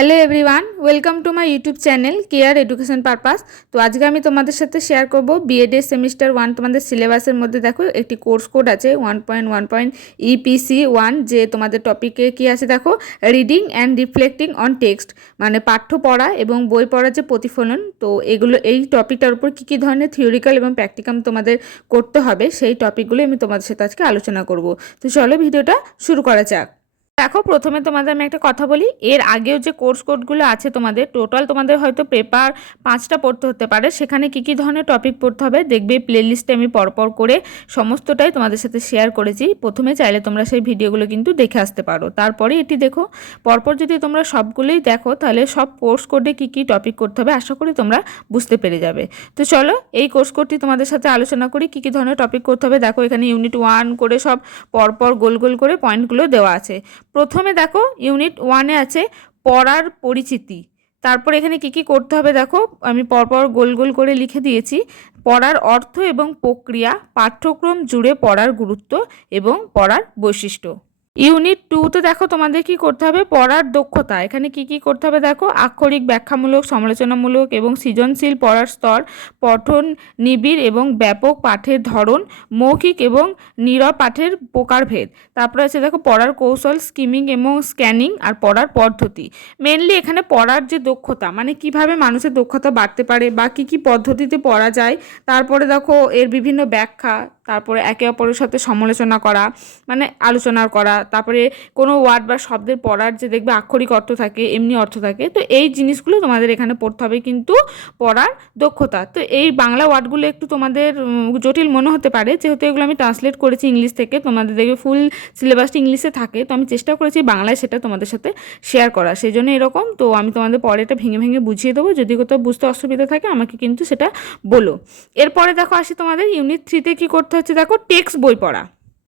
Hello everyone welcome to my YouTube channel care education purpose তো আজকে আমি তোমাদের সাথে শেয়ার করব বিএড এর সেমিস্টার ওয়ান তোমাদের সিলেবাসের মধ্যে দেখো একটি কোর্স কোড আছে one point one point EPC one যে তোমাদের টপিকে কি আছে দেখো? Reading and reflecting on text মানে পাঠ্য পড়া এবং বই পড়ার যে প্রতিফলন, তো এগুলো, এই টপিকটার উপর কী কী ধরনের থিওরিক্যাল এবং প্র্যাকটিকাম তোমাদের করতে হবে, সেই টপিকগুলো আমি তোমাদের সাথে আজকে আলোচনা করব। তো চলো ভিডিওটা শুরু করা যাক। দেখো, প্রথমে তোমাদের আমি একটা কথা বলি। এর আগেও যে কোর্স কোডগুলো আছে তোমাদের টোটাল তোমাদের হয়তো পেপার পাঁচটা পড়তে হতে পারে। সেখানে কি কি ধরনের টপিক পড়তে হবে, দেখবে প্লেলিস্টে আমি পরপর করে সমস্তটাই তোমাদের সাথে শেয়ার করেছি। প্রথমে চাইলে তোমরা সেই ভিডিওগুলো কিন্তু দেখে আসতে পারো। তারপরে এটি দেখো, পরপর যদি তোমরা সবগুলোই দেখো, তাহলে সব কোর্স কোডে কি কি টপিক করতে হবে, আশা করি তোমরা বুঝতে পেরে যাবে। তো চলো, এই কোর্স কোডটি তোমাদের সাথে আলোচনা করি, কি কি ধরনের টপিক করতে হবে। দেখো, এখানে ইউনিট ওয়ান করে সব পরপর গোল গোল করে পয়েন্টগুলো দেওয়া আছে। প্রথমে দেখো ইউনিট ওয়ানে আছে পড়ার পরিচিতি। তারপর এখানে কি কি করতে হবে দেখো, আমি পরপর গোল গোল করে লিখে দিয়েছি। পড়ার অর্থ এবং প্রক্রিয়া, পাঠ্যক্রম জুড়ে পড়ার গুরুত্ব এবং পড়ার বৈশিষ্ট্য। ইউনিট টুতে দেখো তোমাদের কি করতে হবে? পড়ার দক্ষতা। এখানে কি কি করতে হবে দেখো? আক্ষরিক, ব্যাখ্যামূলক, সমালোচনামূলক এবং সৃজনশীল পড়ার স্তর, পঠন, নিবিড় এবং ব্যাপক পাঠের ধরন, মৌখিক এবং নীরব পাঠের প্রকারভেদ। তারপরে আছে দেখো পড়ার কৌশল, স্কিমিং এবং স্ক্যানিং আর পড়ার পদ্ধতি। মেনলি এখানে পড়ার যে দক্ষতা মানে কীভাবে মানুষের দক্ষতা বাড়তে পারে বা কি কি পদ্ধতিতে পড়া যায়, তারপরে দেখো এর বিভিন্ন ব্যাখ্যা, তারপরে একে অপরের সাথে সমালোচনা করা মানে আলোচনা করা তারপরে কোনো ওয়ার্ড বা শব্দের পড়ার যে দেখবে আক্ষরিক অর্থ থাকে, এমনি অর্থ থাকে, তো এই জিনিসগুলো তোমাদের এখানে পড়তে হবে কিন্তু পড়ার দক্ষতা। তো এই বাংলা ওয়ার্ডগুলো একটু তোমাদের জটিল মনে হতে পারে, যেহেতু এগুলো আমি ট্রান্সলেট করেছি ইংলিশ থেকে, তোমাদের দেখবে ফুল সিলেবাসটা ইংলিশে থাকে, তো আমি চেষ্টা করেছি বাংলায় সেটা তোমাদের সাথে শেয়ার করা সেই জন্য এরকম। তো আমি তোমাদের পরে এটা ভেঙে ভেঙে বুঝিয়ে দেবো, যদি কোথাও বুঝতে অসুবিধা থাকে আমাকে কিন্তু সেটা বলো। এরপরে দেখো আসি তোমাদের ইউনিট থ্রিতে কী করতে হচ্ছে দেখো টেক্সট বই পড়া।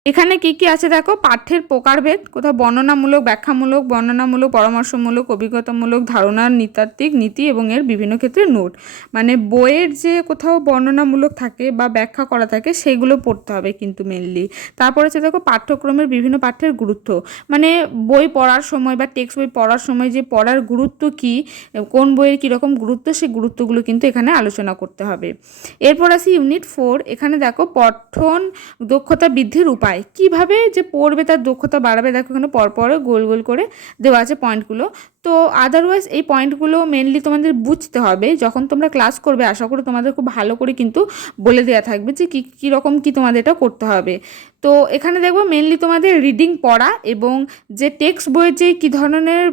এখানে কি কি আছে দেখো? পাঠ্যের প্রকারভেদ, কোথাও বর্ণনামূলক, ব্যাখ্যামূলক, বর্ণনামূলক, পরামর্শমূলক, অভিজ্ঞতামূলক, ধারণার নৃতাত্ত্বিক নীতি এবং এর বিভিন্ন ক্ষেত্রে নোট। মানে বইয়ের যে কোথাও বর্ণনামূলক থাকে বা ব্যাখ্যা করা থাকে, সেগুলো পড়তে হবে কিন্তু মেনলি তারপর হচ্ছে দেখো, পাঠ্যক্রমের বিভিন্ন পাঠ্যের গুরুত্ব। মানে বই পড়ার সময় বা টেক্সট বই পড়ার সময় যে পড়ার গুরুত্ব কি, কোন বইয়ের কীরকম গুরুত্ব সেই গুরুত্বগুলো কিন্তু এখানে আলোচনা করতে হবে। এরপর আসি ইউনিট ফোর এখানে দেখো, পঠন দক্ষতা বৃদ্ধির উপায়। কীভাবে যে পড়বে তার দক্ষতা বাড়াবে, দেখো এখানে পরপর গোল গোল করে দেওয়া আছে পয়েন্টগুলো তো আদারওয়াইজ এই পয়েন্টগুলো মেনলি তোমাদের বুঝতে হবে। যখন তোমরা ক্লাস করবে, আশা করি তোমাদের খুব ভালো করে কিন্তু বলে দেওয়া থাকবে যে কী কীরকম কী তোমাদের এটা করতে হবে। তো এখানে দেখব মেনলি তোমাদের রিডিং পড়া এবং যে টেক্সট বইয়ের যে কী ধরনের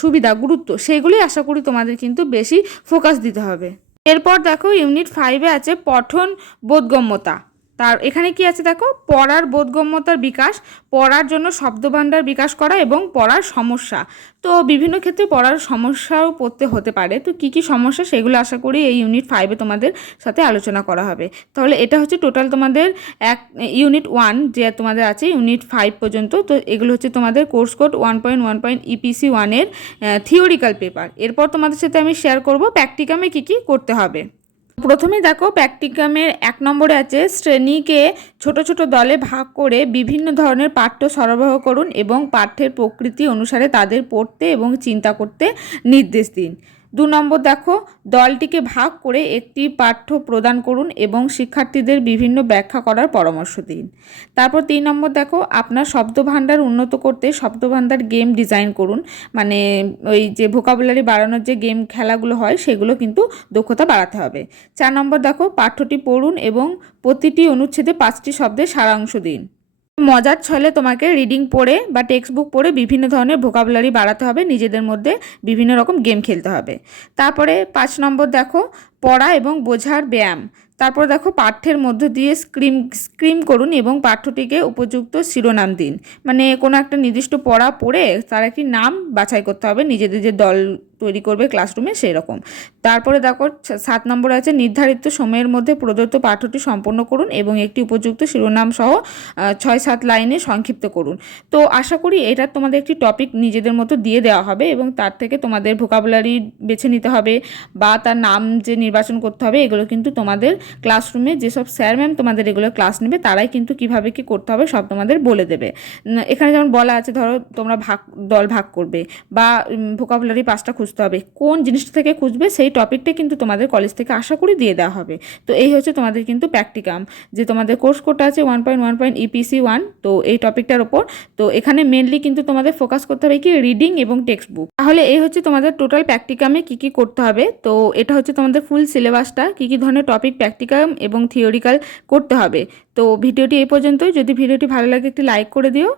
সুবিধা, গুরুত্ব, সেগুলোই আশা করি তোমাদের কিন্তু বেশি ফোকাস দিতে হবে। এরপর দেখো ইউনিট ফাইভে আছে পঠন বোধগম্যতা। তার এখানে কি আছে দেখো? পড়ার বোধগম্যতার বিকাশ, পড়ার জন্য শব্দভাণ্ডার বিকাশ করা এবং পড়ার সমস্যা। তো বিভিন্ন ক্ষেত্রে পড়ার সমস্যাও পড়তে হতে পারে। তো কি কি সমস্যা সেগুলো আশা করি এই ইউনিট ফাইভে তোমাদের সাথে আলোচনা করা হবে। তাহলে এটা হচ্ছে টোটাল তোমাদের এক ইউনিট ওয়ান যে তোমাদের আছে ইউনিট ফাইভ পর্যন্ত। তো এগুলো হচ্ছে তোমাদের course code one point one point EPC ওয়ানের থিওরিক্যাল পেপার এরপর তোমাদের সাথে আমি শেয়ার করব প্র্যাকটিকামে কি কি করতে হবে। প্রথমে দেখো প্র্যাকটিকামের এক নম্বরে আছে, শ্রেণীকে ছোট ছোট দলে ভাগ করে বিভিন্ন ধরনের পাঠ্য সরবরাহ করুন এবং পাঠ্যের প্রকৃতি অনুসারে তাদের পড়তে এবং চিন্তা করতে নির্দেশ দিন। দু নম্বর দেখো, দলটিকে ভাগ করে একটি পাঠ্য প্রদান করুন এবং শিক্ষার্থীদের বিভিন্ন ব্যাখ্যা করার পরামর্শ দিন। তারপর তিন নম্বর দেখো, আপনার শব্দভাণ্ডার উন্নত করতে শব্দভাণ্ডার গেম ডিজাইন করুন। মানে ওই যে ভোকাবুলারি বাড়ানোর যে গেম খেলাগুলো হয়, সেগুলো কিন্তু দক্ষতা বাড়াতে হবে। চার নম্বর দেখো, পাঠ্যটি পড়ুন এবং প্রতিটি অনুচ্ছেদে পাঁচটি শব্দের সারাংশ দিন। মজার ছলে তোমাকে রিডিং পড়ে বা টেক্সট বুক পড়ে বিভিন্ন ধরনের ভোকাবুলারি বাড়াতে হবে, নিজেদের মধ্যে বিভিন্ন রকম গেম খেলতে হবে। তারপরে পাঁচ নম্বর দেখো পড়া এবং বোঝার ব্যায়াম। তারপর দেখো পাঠ্যের মধ্য দিয়ে স্ক্রিম স্ক্রিম করুন এবং পাঠ্যটিকে উপযুক্ত শিরোনাম দিন। মানে কোনো একটা নির্দিষ্ট পড়া পড়ে তার একটি নাম বাছাই করতে হবে, নিজেদের যে দল তৈরি করবে ক্লাসরুমে সেই রকম তারপরে দেখো সাত নম্বর আছে নির্ধারিত সময়ের মধ্যে প্রদত্ত পাঠ্যটি সম্পন্ন করুন এবং একটি উপযুক্ত শিরোনাম সহ ছয় সাত লাইনে সংক্ষিপ্ত করুন। তো আশা করি এটা তোমাদের একটি টপিক নিজেদের মতো দিয়ে দেওয়া হবে এবং তার থেকে তোমাদের ভোকাবুলারি বেছে নিতে হবে বা তার নাম যে নির্বাচন করতে হবে, এগুলো কিন্তু তোমাদের ক্লাসরুমে যেসব স্যার ম্যাম তোমাদের এগুলো ক্লাস নেবে, তারাই কিন্তু কীভাবে কি করতে হবে সব তোমাদের বলে দেবে। এখানে যেমন বলা আছে, ধরো তোমরা ভাগ, দল ভাগ করবে বা ভোকাবুলারি পাঁচটা খুঁজতে হবে, কোন জিনিসটা থেকে খুঁজবে সেই টপিকটা কিন্তু তোমাদের কলেজ থেকে আশা করি দিয়ে দেওয়া হবে। তো এই হচ্ছে তোমাদের কিন্তু প্র্যাকটিকাম যে তোমাদের কোর্স কোডটা আছে one point one point EPC one তো এই টপিকটার ওপর। তো এখানে মেনলি কিন্তু তোমাদের ফোকাস করতে হবে কি রিডিং এবং টেক্সট বুক তাহলে এই হচ্ছে তোমাদের টোটাল প্র্যাকটিকামে কি কি করতে হবে, তো এটা হচ্ছে তোমাদের ফুল সিলেবাসটা কী কী ধরনের টপিক প্র্যাকটিক্যাল এবং থিওরিক্যাল করতে হবে। তো ভিডিওটি এই পর্যন্তই। যদি ভিডিওটি ভালো লাগে একটি লাইক করে দিও।